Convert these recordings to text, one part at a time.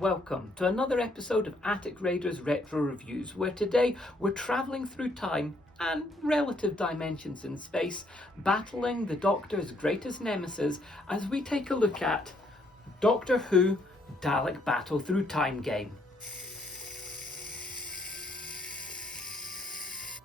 Welcome to another episode of Attic Raiders Retro Reviews, where today we're travelling through time and relative dimensions in space, battling the Doctor's greatest nemesis as we take a look at Doctor Who Dalek Battle Through Time game.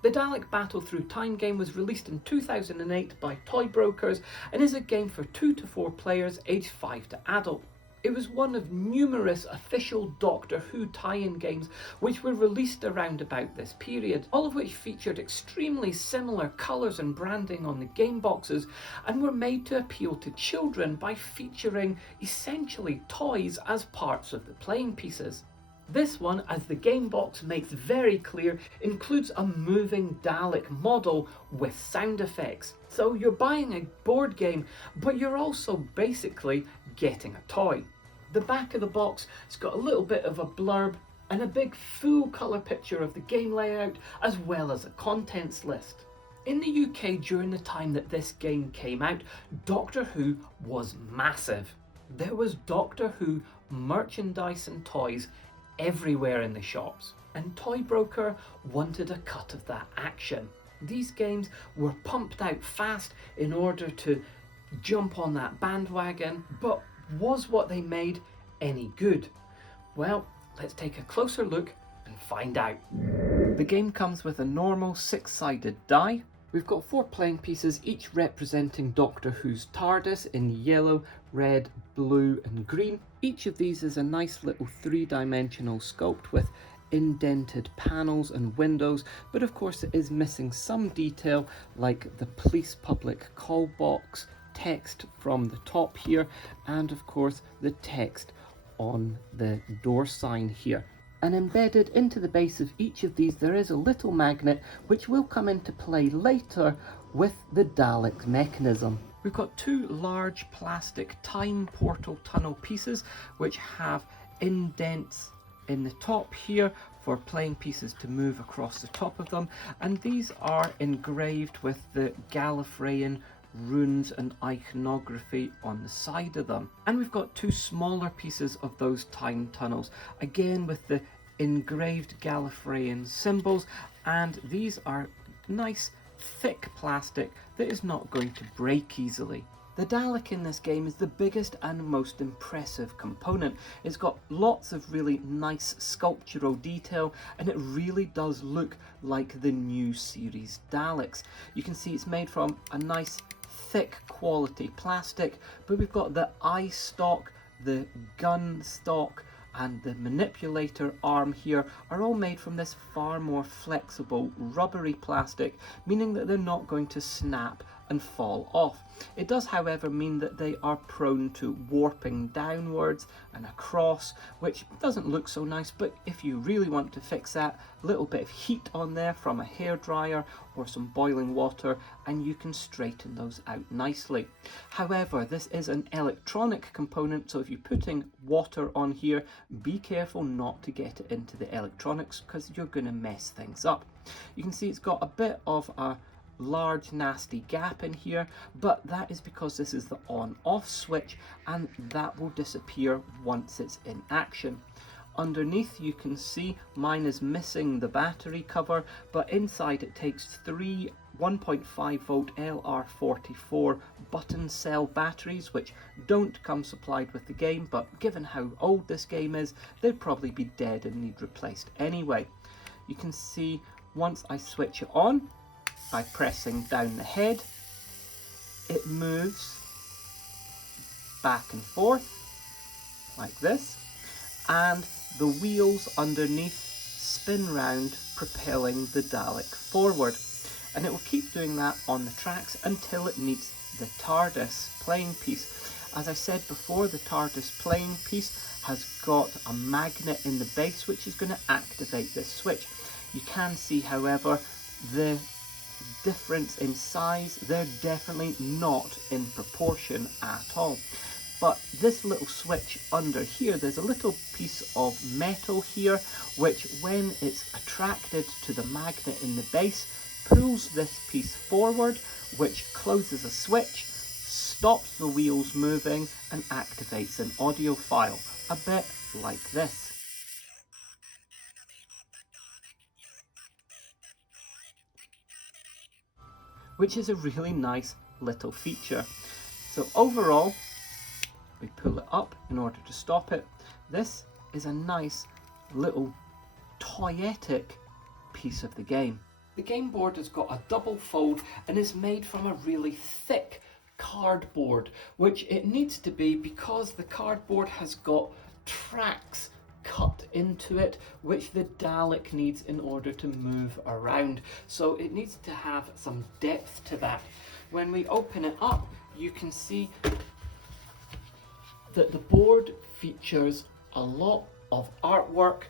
The Dalek Battle Through Time game was released in 2008 by Toy Brokers and is a game for 2 to 4 players aged 5 to adult. It was one of numerous official Doctor Who tie-in games which were released around about this period, all of which featured extremely similar colours and branding on the game boxes and were made to appeal to children by featuring essentially toys as parts of the playing pieces. This one, as the game box makes very clear, includes a moving Dalek model with sound effects. So you're buying a board game, but you're also basically getting a toy. The back of the box has got a little bit of a blurb and a big full colour picture of the game layout, as well as a contents list. In the UK during the time that this game came out, Doctor Who was massive. There was Doctor Who merchandise and toys everywhere in the shops, and Toy Broker wanted a cut of that action. These games were pumped out fast in order to jump on that bandwagon, but was what they made any good? Well, let's take a closer look and find out. The game comes with a normal 6-sided die. We've got 4 playing pieces, each representing Doctor Who's TARDIS in yellow, red, blue and green. Each of these is a nice little 3-dimensional sculpt with indented panels and windows, but of course it is missing some detail like the police public call box, text from the top here, and of course the text on the door sign here. And embedded into the base of each of these there is a little magnet which will come into play later with the Dalek mechanism. We've got 2 large plastic time portal tunnel pieces which have indents in the top here for playing pieces to move across the top of them, and these are engraved with the Gallifreyan runes and iconography on the side of them. And we've got 2 smaller pieces of those time tunnels, again with the engraved Gallifreyan symbols, and these are nice thick plastic that is not going to break easily. The Dalek in this game is the biggest and most impressive component. It's got lots of really nice sculptural detail, and it really does look like the new series Daleks. You can see it's made from a nice thick quality plastic, but we've got the eye stock, the gun stock and the manipulator arm here are all made from this far more flexible rubbery plastic, meaning that they're not going to snap and fall off. It does, however, mean that they are prone to warping downwards and across, which doesn't look so nice, but if you really want to fix that, a little bit of heat on there from a hairdryer or some boiling water and you can straighten those out nicely. However, this is an electronic component, so if you're putting water on here, be careful not to get it into the electronics because you're going to mess things up. You can see it's got a bit of a large nasty gap in here, but that is because this is the on-off switch and that will disappear once it's in action. Underneath you can see mine is missing the battery cover, but inside it takes 3 1.5 volt LR44 button cell batteries, which don't come supplied with the game, but given how old this game is, they'd probably be dead and need replaced anyway. You can see once I switch it on, by pressing down the head, it moves back and forth like this, and the wheels underneath spin round, propelling the Dalek forward, and it will keep doing that on the tracks until it meets the TARDIS playing piece. As I said before, the TARDIS playing piece has got a magnet in the base which is going to activate this switch. You can see, however, the difference in size. They're definitely not in proportion at all. But this little switch under here, there's a little piece of metal here which, when it's attracted to the magnet in the base, pulls this piece forward, which closes a switch, stops the wheels moving and activates an audio file. a bit like this. Which is a really nice little feature. So overall, we pull it up in order to stop it. This is a nice little toyetic piece of the game. The game board has got a double fold and is made from a really thick cardboard, which it needs to be because the cardboard has got tracks cut into it, which the Dalek needs in order to move around. So it needs to have some depth to that. When we open it up, you can see that the board features a lot of artwork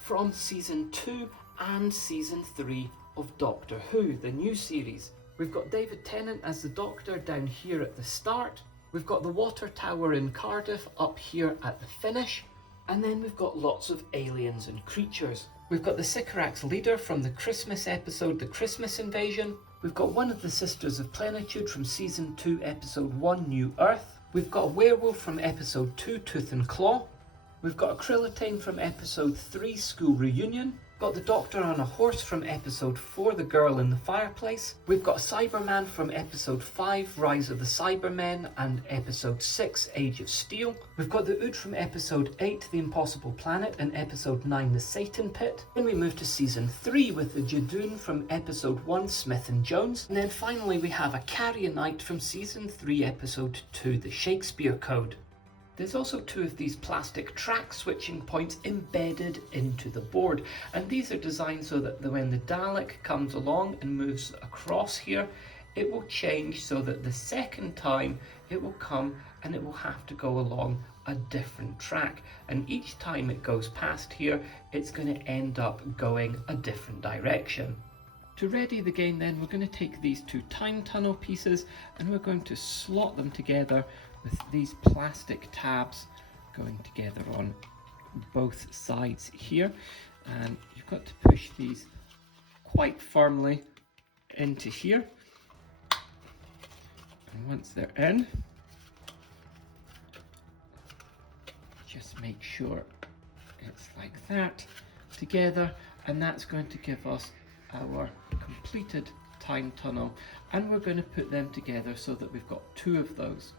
from season 2 and season 3 of Doctor Who, the new series. We've got David Tennant as the Doctor down here at the start. We've got the water tower in Cardiff up here at the finish. And then we've got lots of aliens and creatures. We've got the Sycorax leader from the Christmas episode, The Christmas Invasion. We've got one of the Sisters of Plenitude from season 2, episode 1, New Earth. We've got a werewolf from episode 2, Tooth and Claw. We've got a Krillatane from episode 3, School Reunion. Got the Doctor on a horse from episode 4, The Girl in the Fireplace. We've got a Cyberman from episode 5, Rise of the Cybermen, and episode 6, Age of Steel. We've got the Ood from episode 8, The Impossible Planet, and episode 9, The Satan Pit. Then we move to season 3 with the Jadoon from episode 1, Smith and Jones. And then finally we have a Carrionite from season 3, episode 2, The Shakespeare Code. There's also 2 of these plastic track switching points embedded into the board, and these are designed so that when the Dalek comes along and moves across here, it will change so that the second time it will come and it will have to go along a different track, and each time it goes past here it's going to end up going a different direction. To ready the game then, we're going to take these 2 time tunnel pieces and we're going to slot them together with these plastic tabs going together on both sides here, and you've got to push these quite firmly into here, and once they're in, just make sure it's like that together, and that's going to give us our completed time tunnel, and we're going to put them together so that we've got 2 of those.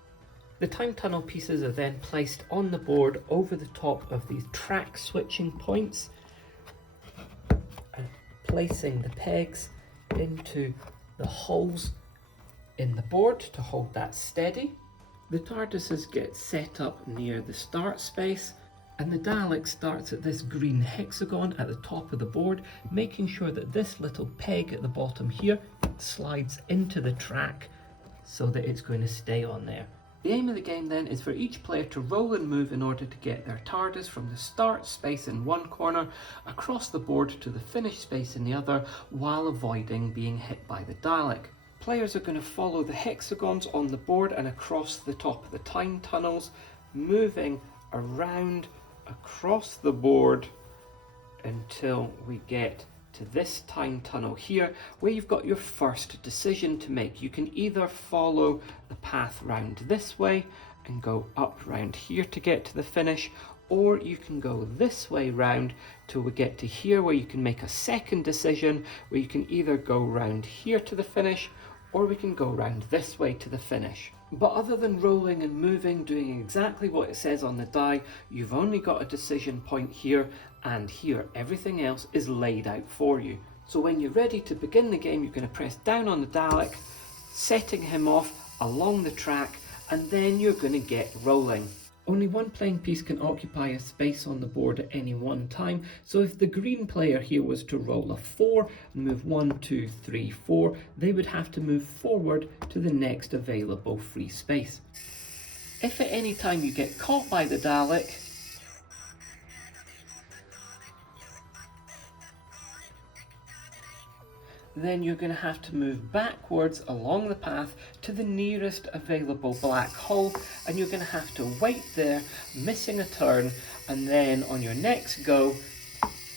The time tunnel pieces are then placed on the board over the top of these track switching points, and placing the pegs into the holes in the board to hold that steady. The TARDISes get set up near the start space, and the Dalek starts at this green hexagon at the top of the board, making sure that this little peg at the bottom here slides into the track so that it's going to stay on there. The aim of the game then is for each player to roll and move in order to get their TARDIS from the start space in one corner across the board to the finish space in the other, while avoiding being hit by the Dalek. Players are going to follow the hexagons on the board and across the top of the time tunnels, moving around across the board until we get to this time tunnel here, where you've got your first decision to make. You can either follow the path round this way and go up round here to get to the finish, or you can go this way round till we get to here, where you can make a second decision, where you can either go round here to the finish, or we can go round this way to the finish. But other than rolling and moving, doing exactly what it says on the die, you've only got a decision point here and here. Everything else is laid out for you. So when you're ready to begin the game, you're going to press down on the Dalek, setting him off along the track, and then you're going to get rolling. Only one playing piece can occupy a space on the board at any one time, so if the green player here was to roll a 4 and move 1, 2, 3, 4, they would have to move forward to the next available free space. If at any time you get caught by the Dalek, then you're going to have to move backwards along the path to the nearest available black hole, and you're going to have to wait there, missing a turn, and then on your next go,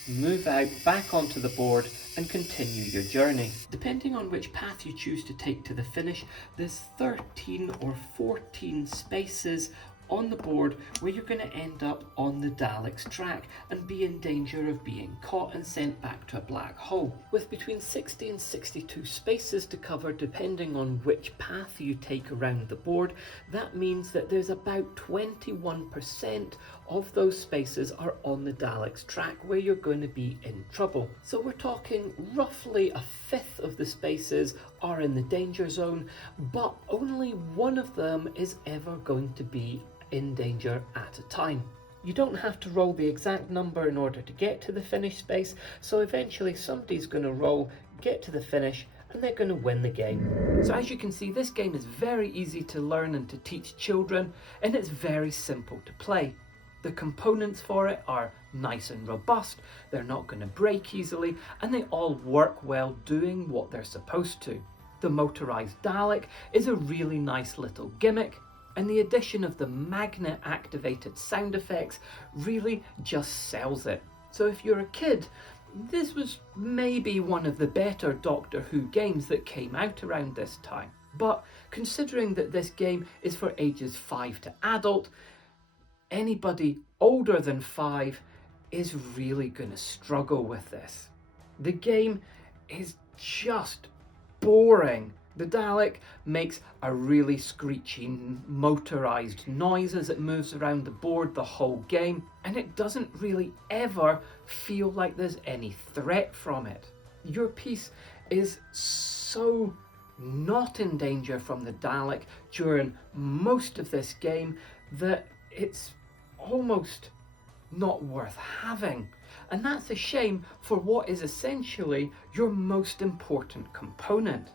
move out back onto the board and continue your journey. Depending on which path you choose to take to the finish, there's 13 or 14 spaces on the board where you're going to end up on the Dalek's track and be in danger of being caught and sent back to a black hole. With between 60 and 62 spaces to cover depending on which path you take around the board, that means that there's about 21% of those spaces are on the Dalek's track where you're going to be in trouble. So we're talking roughly a fifth of the spaces are in the danger zone, but only one of them is ever going to be in danger at a time. You don't have to roll the exact number in order to get to the finish space, so eventually somebody's going to roll, get to the finish, and they're going to win the game. So as you can see, this game is very easy to learn and to teach children, and it's very simple to play. The components for it are nice and robust, they're not going to break easily, and they all work well doing what they're supposed to. The motorized Dalek is a really nice little gimmick, and the addition of the magnet activated sound effects really just sells it. So if you're a kid, this was maybe one of the better Doctor Who games that came out around this time. But considering that this game is for ages 5 to adult, anybody older than 5 is really going to struggle with this. The game is just boring. The Dalek makes a really screechy motorized noise as it moves around the board the whole game, and it doesn't really ever feel like there's any threat from it. Your piece is so not in danger from the Dalek during most of this game that it's almost not worth having. And that's a shame for what is essentially your most important component.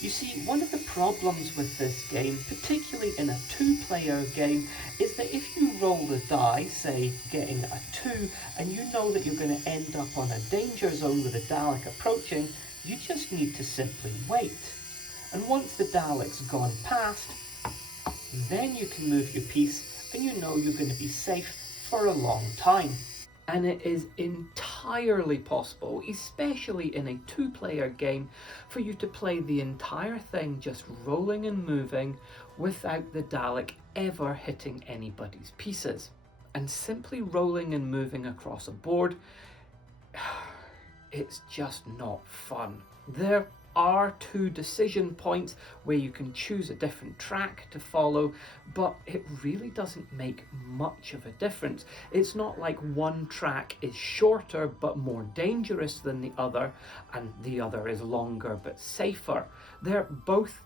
You see, one of the problems with this game, particularly in a two-player game, is that if you roll the die, say getting a 2, and you know that you're going to end up on a danger zone with a Dalek approaching, you just need to simply wait. And once the Dalek's gone past, then you can move your piece and you know you're going to be safe for a long time. And it is entirely possible, especially in a two-player game, for you to play the entire thing just rolling and moving without the Dalek ever hitting anybody's pieces. And simply rolling and moving across a board, it's just not fun. There are 2 decision points where you can choose a different track to follow, but it really doesn't make much of a difference. It's not like one track is shorter but more dangerous than the other, and the other is longer but safer. They're both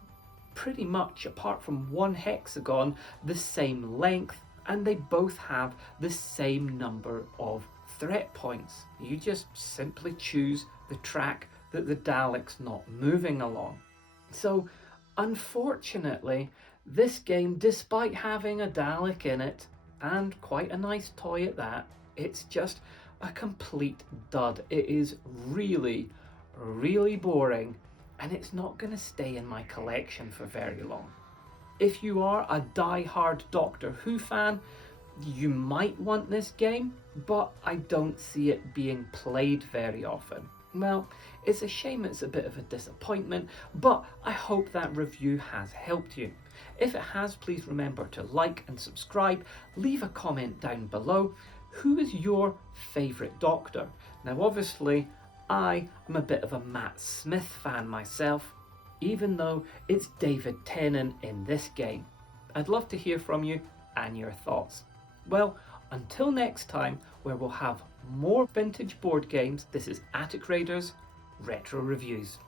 pretty much, apart from one hexagon, the same length, and they both have the same number of threat points. You just simply choose the track that the Dalek's not moving along. So, unfortunately, this game, despite having a Dalek in it, and quite a nice toy at that, it's just a complete dud. It is really, really boring, and it's not going to stay in my collection for very long. If you are a die-hard Doctor Who fan, you might want this game, but I don't see it being played very often. Well, it's a shame, it's a bit of a disappointment, but I hope that review has helped you. If it has, please remember to like and subscribe, leave a comment down below. Who is your favourite Doctor? Now obviously, I am a bit of a Matt Smith fan myself, even though it's David Tennant in this game. I'd love to hear from you and your thoughts. Well, until next time, where we'll have more vintage board games, this is Attic Raiders Retro Reviews.